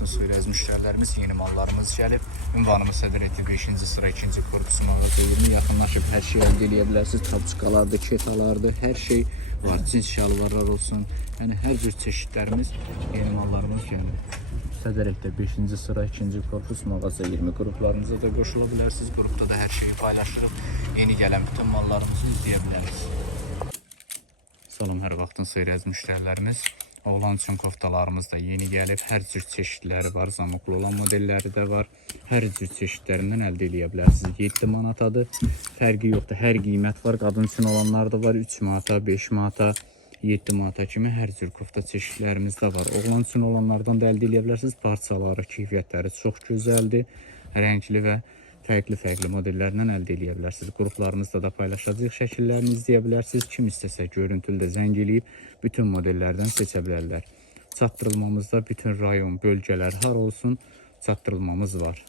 vaxtın xeyir əziz müştərilərimiz, yeni mallarımız gəlib. Ünvanımız Sədr Eti 5-ci sıra 2-ci korpus mağaza yerine yaxınlaşıb hər şey əldə edə bilərsiniz. Tapçıqalardır, ketalardır, hər şey var. Cins şalvarlar olsun. Yəni hər cür çeşidlərimiz, yeni mallarımız gəlib. Sədr Eti 5-ci sıra 2-ci korpus mağaza 20 qruplarınıza da qoşula bilərsiniz. Qrupda da hər şeyi paylaşdırıb yeni gələn bütün mallarımızı izləyə bilərsiniz. Salam, hər vaxtın xeyir əziz müştərilərimiz. Oğlan üçün koftalarımız da yeni gəlib. Hər cür çeşidləri var. Zamoklu olan modelləri də var. Hər cür çeşidlərindən əldə edə bilərsiniz. 7 manatadır. Fərqi yoxdur. Hər qiymət var. Qadın üçün olanlar da var. 3 manata, 5 manata, 7 manata kimi hər cür kofta çeşidlərimiz də var. Oğlan üçün olanlardan da əldə edə bilərsiniz. Parçaları, keyfiyyətləri çox gözəldir. Rəngli və fərqli modellərlə əldə edə bilərsiniz. Qruplarımızda da paylaşacağıq şəkillərini izləyə bilərsiniz. Kim istəsə görüntülü də zəng eləyib bütün modellərdən seçə bilərlər. Çatdırılmamızda bütün rayon, bölgələr har olsun çatdırılmamız var.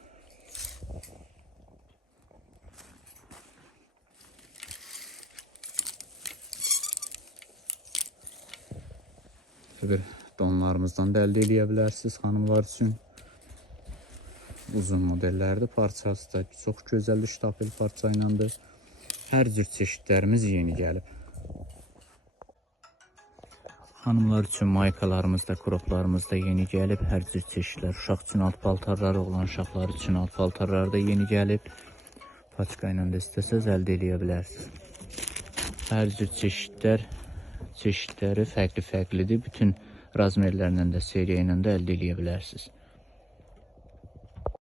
Bir donlarımızdan da əldə edə bilərsiniz xanımlar üçün. Uzun modellərdir, parçası da çox gözəl ştapel parça ilədir. Hər cür çeşidlərimiz yeni gəlib. Hanımlar üçün maykalarımız da, kroplarımız da yeni gəlib. Hər cür çeşidlər, uşaq üçün alt paltarları, olan uşaqlar üçün alt paltarları da yeni gəlib. Paçka ilə də istəsəz əldə edə bilərsiniz. Hər cür çeşidləri fərqli-fərqlidir. Bütün razmerlərlə də, seriya ilə də əldə edə bilərsiniz.